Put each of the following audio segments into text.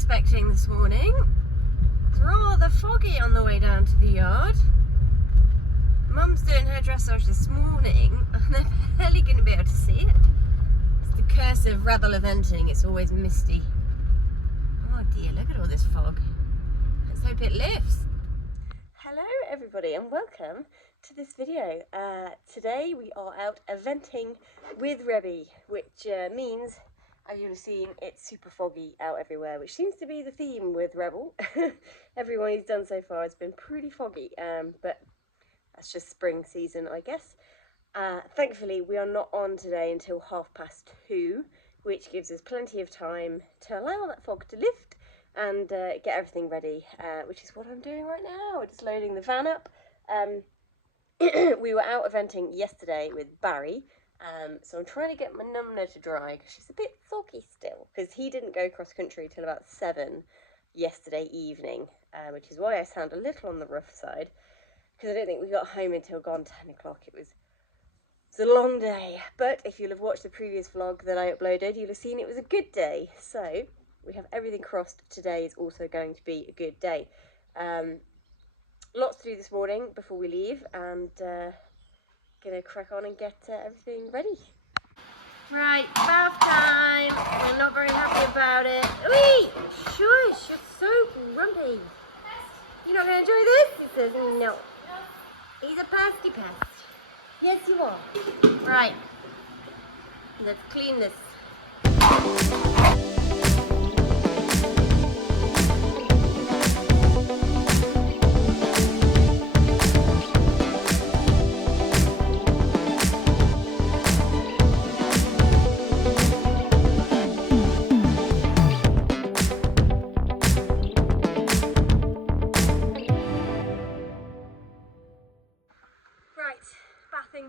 expecting this morning. It's rather foggy on the way down to the yard. Mum's doing her dressage this morning and they're barely going to be able to see it. It's the curse of rebel eventing, it's always misty. Oh dear, look at all this fog. Let's hope it lifts. Hello everybody and welcome to this video. Today we are out eventing with Rebby, which means, as you'll have seen, it's super foggy out everywhere, which seems to be the theme with Rebel. Everyone he's done so far has been pretty foggy, but that's just spring season, I guess. Thankfully, we are not on today until 2:30, which gives us plenty of time to allow that fog to lift and get everything ready, which is what I'm doing right now. We're just loading the van up. We were out eventing yesterday with Barry, so I'm trying to get my numno to dry because she's a bit soggy still, because he didn't go cross country till about 7 yesterday evening, which is why I sound a little on the rough side, because I don't think we got home until gone 10 o'clock. It was a long day, but if you'll have watched the previous vlog that I uploaded, you'll have seen it was a good day. So we have everything crossed. Today is also going to be a good day. Lots to do this morning before we leave, and gonna crack on and get everything ready. Right, bath time. We're not very happy about it. Wee! Shush, you're so grumpy. You're not gonna enjoy this? He says no. He's a pasty pest. Yes, you are. Right, let's clean this.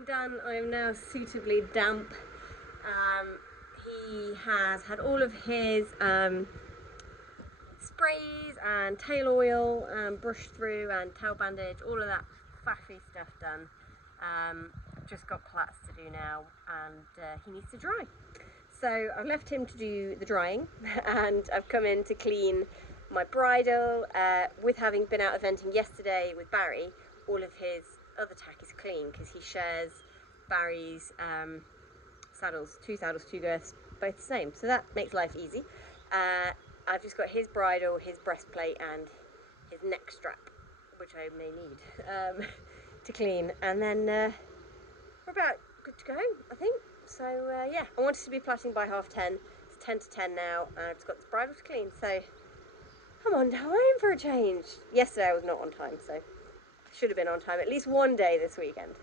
Done. I am now suitably damp. He has had all of his sprays and tail oil brushed through and tail bandage, all of that faffy stuff done. Just got plaits to do now, and he needs to dry. So I've left him to do the drying and I've come in to clean my bridle. With having been out eventing yesterday with Barry, all of his other tack is clean because he shares Barry's saddles, two girths, both the same, so that makes life easy. I've just got his bridle, his breastplate and his neck strap, which I may need to clean, and then we're about good to go, I think. So yeah, I wanted to be plaiting by 10:30. It's 10 to 10 now and I've just got this bridle to clean, so I'm on time for a change. Yesterday I was not on time, so should have been on time at least one day this weekend.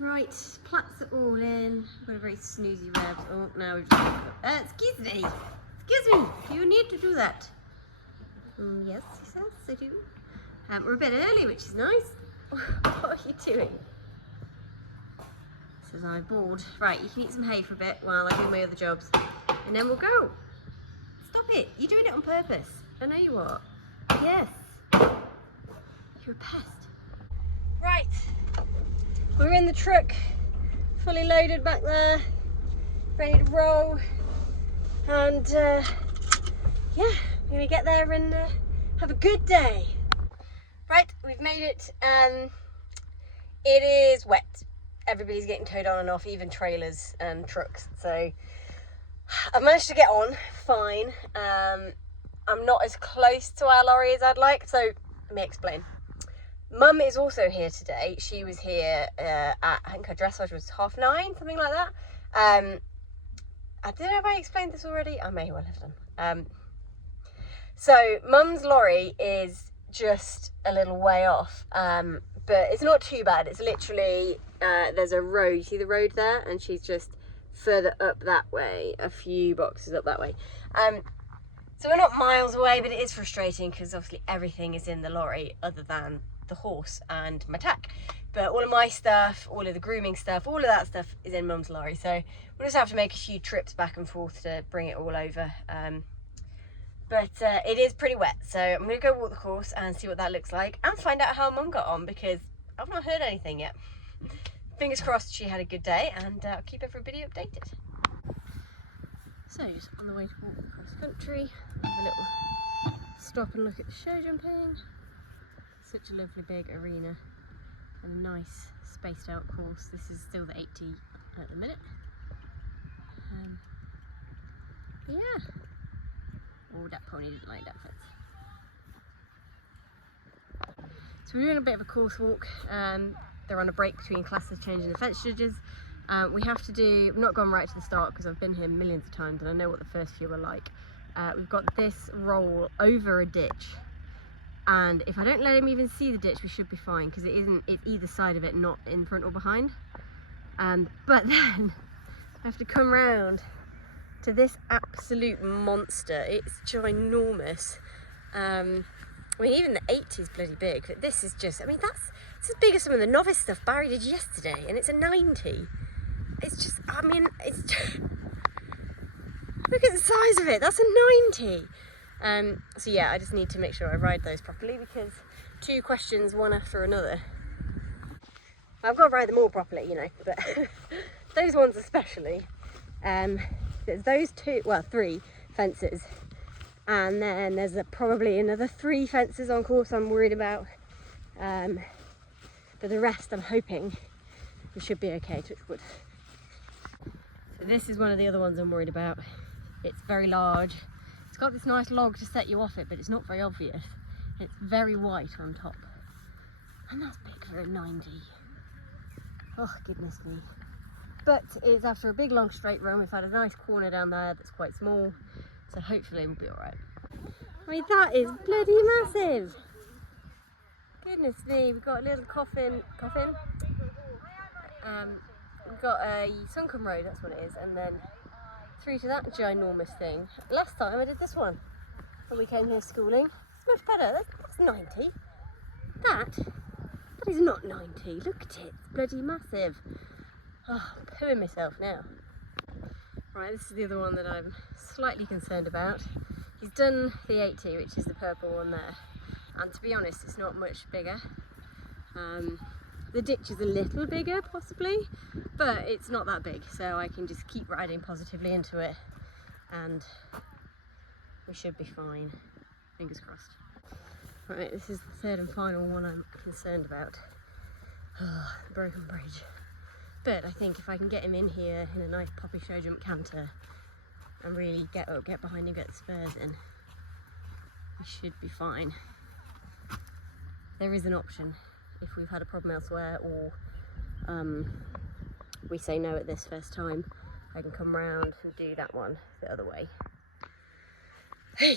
Right, plaits are all in. I've got a very snoozy Reb. Oh, now we've just excuse me, do you need to do that? Yes, he says, I do. We're a bit early, which is nice. What are you doing? Says I'm bored. Right, you can eat some hay for a bit while I do my other jobs, and then we'll go. Stop it, you're doing it on purpose. I know you are. Yes. You're a pest. Right, we're in the truck, fully loaded back there, ready to roll, and yeah, we're gonna get there and have a good day. Right, we've made it. It is wet. Everybody's getting towed on and off, even trailers and trucks. So I've managed to get on fine. I'm not as close to our lorry as I'd like, so let me explain. Mum is also here today. She was here at, I think her dressage was 9:30, something like that. I don't know if I explained this already. I may well have done. So Mum's lorry is just a little way off, but it's not too bad. It's literally, there's a road, you see the road there? And she's just further up that way, a few boxes up that way. So we're not miles away, but it is frustrating because obviously everything is in the lorry other than the horse and my tack. But all of my stuff, all of the grooming stuff, all of that stuff is in Mum's lorry. So we'll just have to make a few trips back and forth to bring it all over. But it is pretty wet, so I'm going to go walk the course and see what that looks like and find out how Mum got on, because I've not heard anything yet. Fingers crossed she had a good day, and I'll keep everybody updated. So just on the way to walk the course country, have a little stop and look at the show jumping. Such a lovely big arena and a nice spaced out course. This is still the 80 at the minute. Yeah. Oh, that pony didn't like that fence. So we're doing a bit of a course walk. They're on a break between classes changing the fence judges. We have to do, I've not gone right to the start because I've been here millions of times and I know what the first few are like. We've got this roll over a ditch, and if I don't let him even see the ditch, we should be fine because it's either side of it, not in front or behind. But then I have to come round to this absolute monster. It's ginormous. I mean, even the 80 is bloody big, but this is just, I mean, it's as big as some of the novice stuff Barry did yesterday, and it's a 90. It's just, I mean, it's just, look at the size of it, that's a 90. So yeah, I just need to make sure I ride those properly because 2 questions, one after another. I've got to ride them all properly, you know, but those ones especially. There's those 3 fences, and then there's probably another 3 fences on course I'm worried about. But the rest I'm hoping we should be okay, touch wood. So this is one of the other ones I'm worried about. It's very large. It's got this nice log to set you off it, but it's not very obvious. It's very white on top. And that's big for a 90. Oh, goodness me. But it's after a big long straight run. We've had a nice corner down there that's quite small. So hopefully we'll be all right. I mean, that is bloody massive. Goodness me, we've got a little coffin. We've got a sunken road, that's what it is, and then through to that ginormous thing. Last time I did this one when we came here schooling. It's much better. That's 90. That is not 90. Look at it. It's bloody massive. Oh, I'm pooing myself now. Right, this is the other one that I'm slightly concerned about. He's done the 80, which is the purple one there. And to be honest, it's not much bigger. The ditch is a little bigger, possibly, but it's not that big, so I can just keep riding positively into it, and we should be fine. Fingers crossed. Right, this is the 3rd and final one I'm concerned about. Oh, the broken bridge. But I think if I can get him in here in a nice poppy show jump canter and really get behind him, get the spurs in, we should be fine. There is an option if we've had a problem elsewhere, or we say no at this first time. I can come round and do that one the other way. Hey.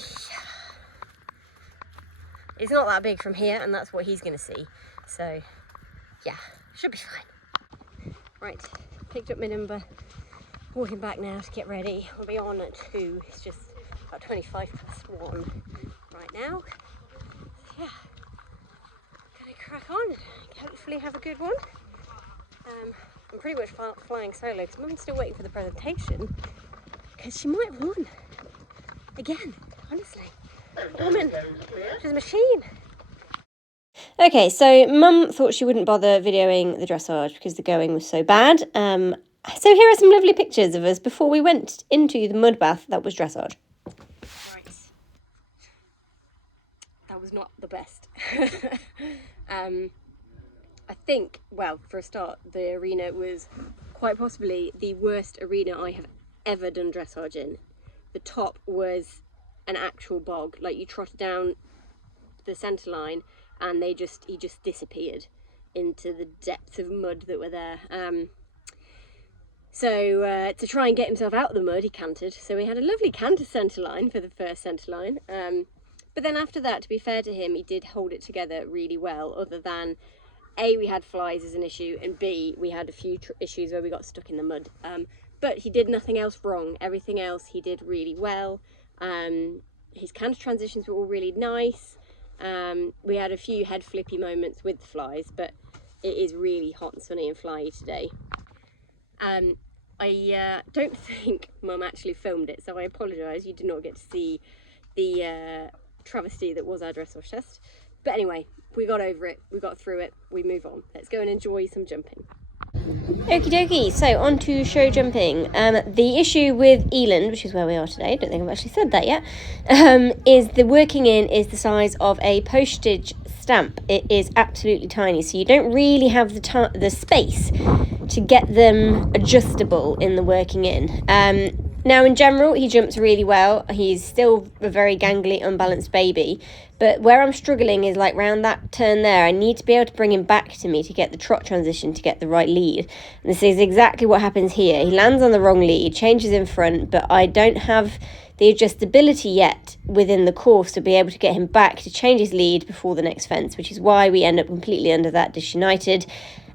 It's not that big from here, and that's what he's going to see. So, yeah, should be fine. Right, picked up my number. Walking back now to get ready. We'll be on at 2. It's just about 25 past 1 right now. So, yeah. Crack on, hopefully have a good one. I'm pretty much flying solo because Mum's still waiting for the presentation because she might have won again, honestly. Woman, she's a machine. Okay, so Mum thought she wouldn't bother videoing the dressage because the going was so bad. So here are some lovely pictures of us before we went into the mud bath that was dressage. Right, that was not the best. I think, well, for a start, the arena was quite possibly the worst arena I have ever done dressage in. The top was an actual bog, like you trotted down the centre line and he just disappeared into the depths of mud that were there. So to try and get himself out of the mud, he cantered. So we had a lovely canter centre line for the first centre line. But then after that, to be fair to him, he did hold it together really well, other than A, we had flies as an issue, and B, we had a few issues where we got stuck in the mud. But he did nothing else wrong. Everything else he did really well. His canter transitions were all really nice. We had a few head flippy moments with the flies, but it is really hot and sunny and flyy today. I don't think Mum actually filmed it, so I apologise. You did not get to see the travesty that was our dressage test. But anyway, we got over it, we got through it, we move on. Let's go and enjoy some jumping. Okie dokie, so on to show jumping. The issue with Eland, which is where we are today, I don't think I've actually said that yet, is the working in is the size of a postage stamp. It is absolutely tiny, so you don't really have the space to get them adjustable in the working in. Now, in general, he jumps really well. He's still a very gangly, unbalanced baby. But where I'm struggling is like round that turn there. I need to be able to bring him back to me to get the trot transition, to get the right lead. And this is exactly what happens here. He lands on the wrong lead, changes in front, but I don't have the adjustability yet within the course to be able to get him back to change his lead before the next fence, which is why we end up completely under that disunited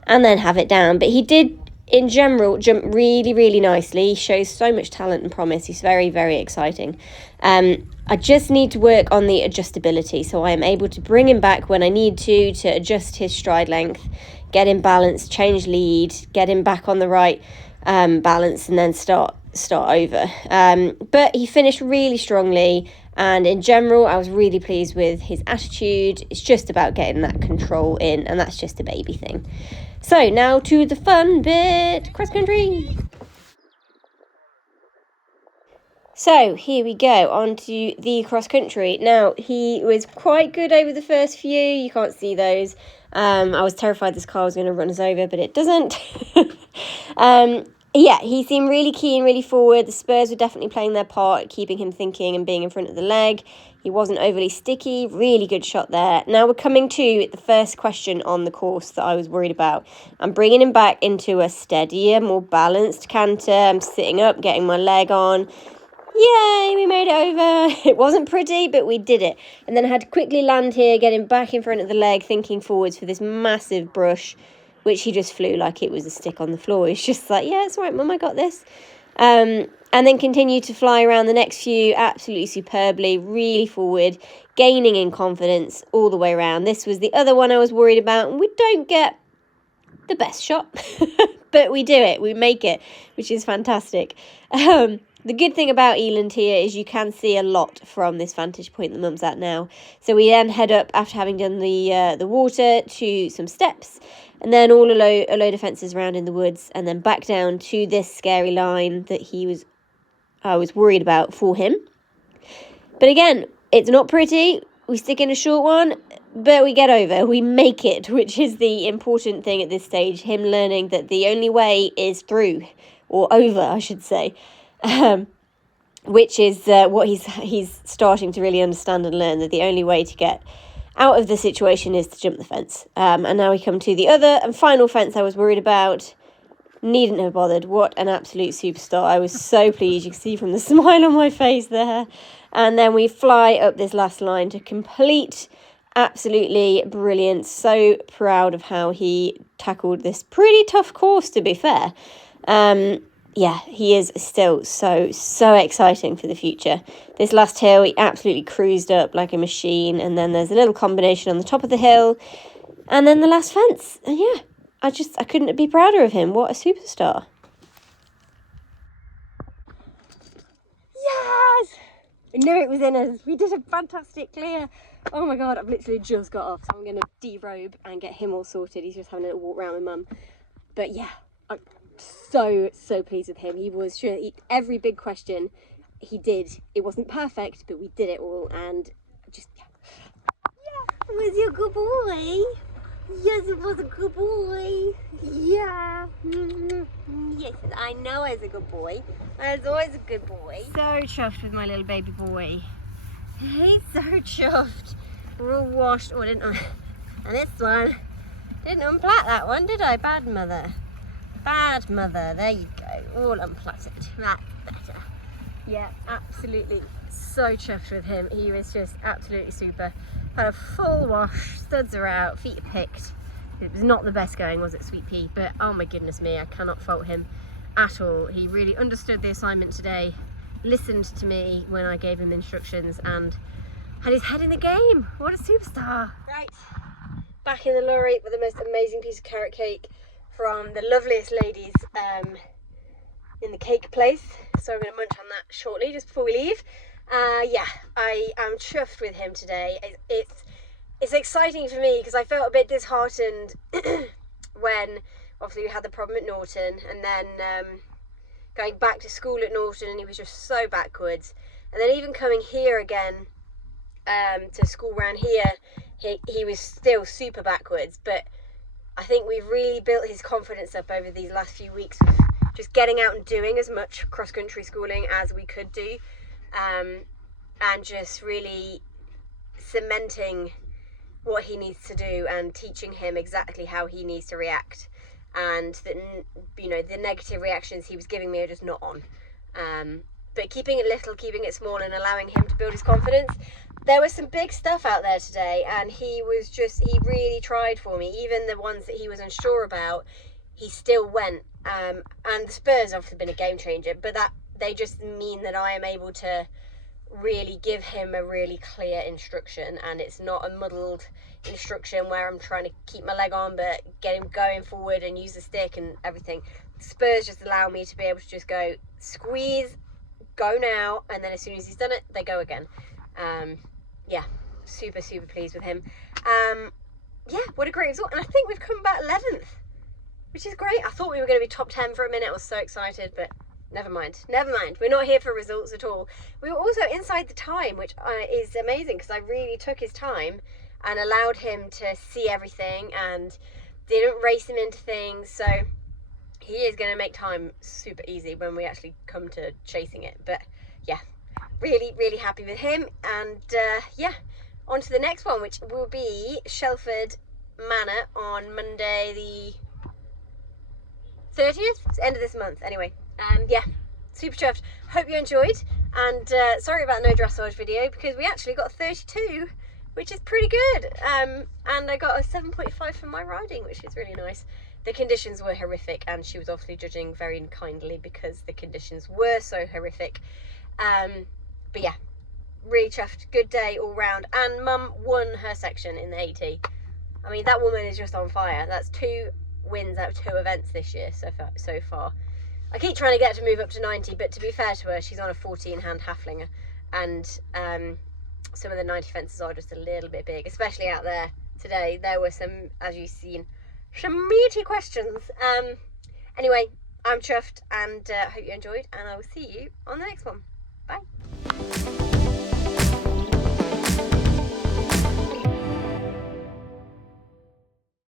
and then have it down. But he did, in general, jump really, really nicely. He shows so much talent and promise. He's very, very exciting. I just need to work on the adjustability, so I am able to bring him back when I need to adjust his stride length, get him balanced, change lead, get him back on the right balance, and then start over. But he finished really strongly, and in general, I was really pleased with his attitude. It's just about getting that control in, and that's just a baby thing. So now to the fun bit, cross country. So here we go, on to the cross country. Now, he was quite good over the first few. You can't see those. I was terrified this car was going to run us over, but it doesn't. Yeah, he seemed really keen, really forward. The spurs were definitely playing their part, keeping him thinking and being in front of the leg. He wasn't overly sticky. Really good shot there. Now we're coming to the first question on the course that I was worried about. I'm bringing him back into a steadier, more balanced canter. I'm sitting up, getting my leg on. Yay, we made it over. It wasn't pretty, but we did it. And then I had to quickly land here, get him back in front of the leg, thinking forwards for this massive brush, which he just flew like it was a stick on the floor. He's just like, yeah, it's all right, Mum, I got this. And then continue to fly around the next few absolutely superbly, really forward, gaining in confidence all the way around. This was the other one I was worried about. We don't get the best shot, but we do it. We make it, which is fantastic. The good thing about Eland here is you can see a lot from this vantage point that Mum's at now. So we then head up after having done the water to some steps, and then all a load of fences around in the woods, and then back down to this scary line that I was worried about for him. But again, it's not pretty. We stick in a short one, but we get over. We make it, which is the important thing at this stage. Him learning that the only way is through, or over, I should say. Which is what he's starting to really understand and learn, that the only way to get out of the situation is to jump the fence. And now we come to the other and final fence I was worried about. Needn't have bothered. What an absolute superstar. I was so pleased. You can see from the smile on my face there. And then we fly up this last line to complete. Absolutely brilliant. So proud of how he tackled this pretty tough course, to be fair. Yeah, he is still so exciting for the future. This last hill, he absolutely cruised up like a machine. And then there's a little combination on the top of the hill. And then the last fence. And yeah, I couldn't be prouder of him. What a superstar. Yes! I knew it was in us. We did a fantastic clear. Oh my God, I've literally just got off. So I'm going to derobe and get him all sorted. He's just having a little walk around with Mum. But yeah, I'm so pleased with him. He was sure every big question he did. It wasn't perfect, but we did it all. And just, yeah. Was you a good boy? Yes, it was a good boy. Yeah. Yes, I know I was a good boy. I was always a good boy. So chuffed with my little baby boy. He's so chuffed. We're all washed. Oh, didn't I? And this one, didn't unplait that one, did I? Bad mother. Bad mother. There you go. All unplaited. That's better. Yeah, absolutely. So chuffed with him. He was just absolutely super. Had a full wash, studs are out, feet are picked. It was not the best going, was it, Sweet Pea? But oh my goodness me, I cannot fault him at all. He really understood the assignment today, listened to me when I gave him instructions, and had his head in the game. What a superstar. Right, back in the lorry with the most amazing piece of carrot cake from the loveliest ladies in the cake place. So I'm going to munch on that shortly, just before we leave. Yeah, I am chuffed with him today. It's exciting for me because I felt a bit disheartened when obviously we had the problem at Norton, and then going back to school at Norton, and he was just so backwards. And then even coming here again, to school around here, he was still super backwards. But I think we've really built his confidence up over these last few weeks of just getting out and doing as much cross-country schooling as we could do, and just really cementing what he needs to do and teaching him exactly how he needs to react, and that, you know, the negative reactions he was giving me are just not on, but keeping it little, keeping it small, and allowing him to build his confidence. There was some big stuff out there today, and he really tried for me. Even the ones that he was unsure about, he still went, and the Spurs obviously been a game changer, but that they just mean that I am able to really give him a really clear instruction, and it's not a muddled instruction where I'm trying to keep my leg on but get him going forward and use the stick and everything. Spurs just allow me to be able to just go squeeze, go now, and then as soon as he's done it, they go again. Yeah, super pleased with him. Yeah, what a great result. And I think we've come back 11th, which is great. I thought we were going to be top 10 for a minute. I was so excited, but never mind. We're not here for results at all. We were also inside the time, which is amazing, because I really took his time and allowed him to see everything and didn't race him into things. So he is going to make time super easy when we actually come to chasing it. But yeah, really happy with him. And yeah, on to the next one, which will be Shelford Manor on Monday the 30th. It's the end of this month anyway. Yeah, super chuffed. Hope you enjoyed, and sorry about no dressage video, because we actually got a 32, which is pretty good, and I got a 7.5 for my riding, which is really nice. The conditions were horrific, and she was obviously judging very kindly because the conditions were so horrific. But yeah, really chuffed. Good day all round, and Mum won her section in the AT. I mean, that woman is just on fire. That's 2 wins out of 2 events this year so far. I keep trying to get her to move up to 90, but to be fair to her, she's on a 14-hand halflinger, and some of the 90 fences are just a little bit big, especially out there today. There were some, as you've seen, some meaty questions. Anyway, I'm chuffed, and hope you enjoyed, and I will see you on the next one. Bye.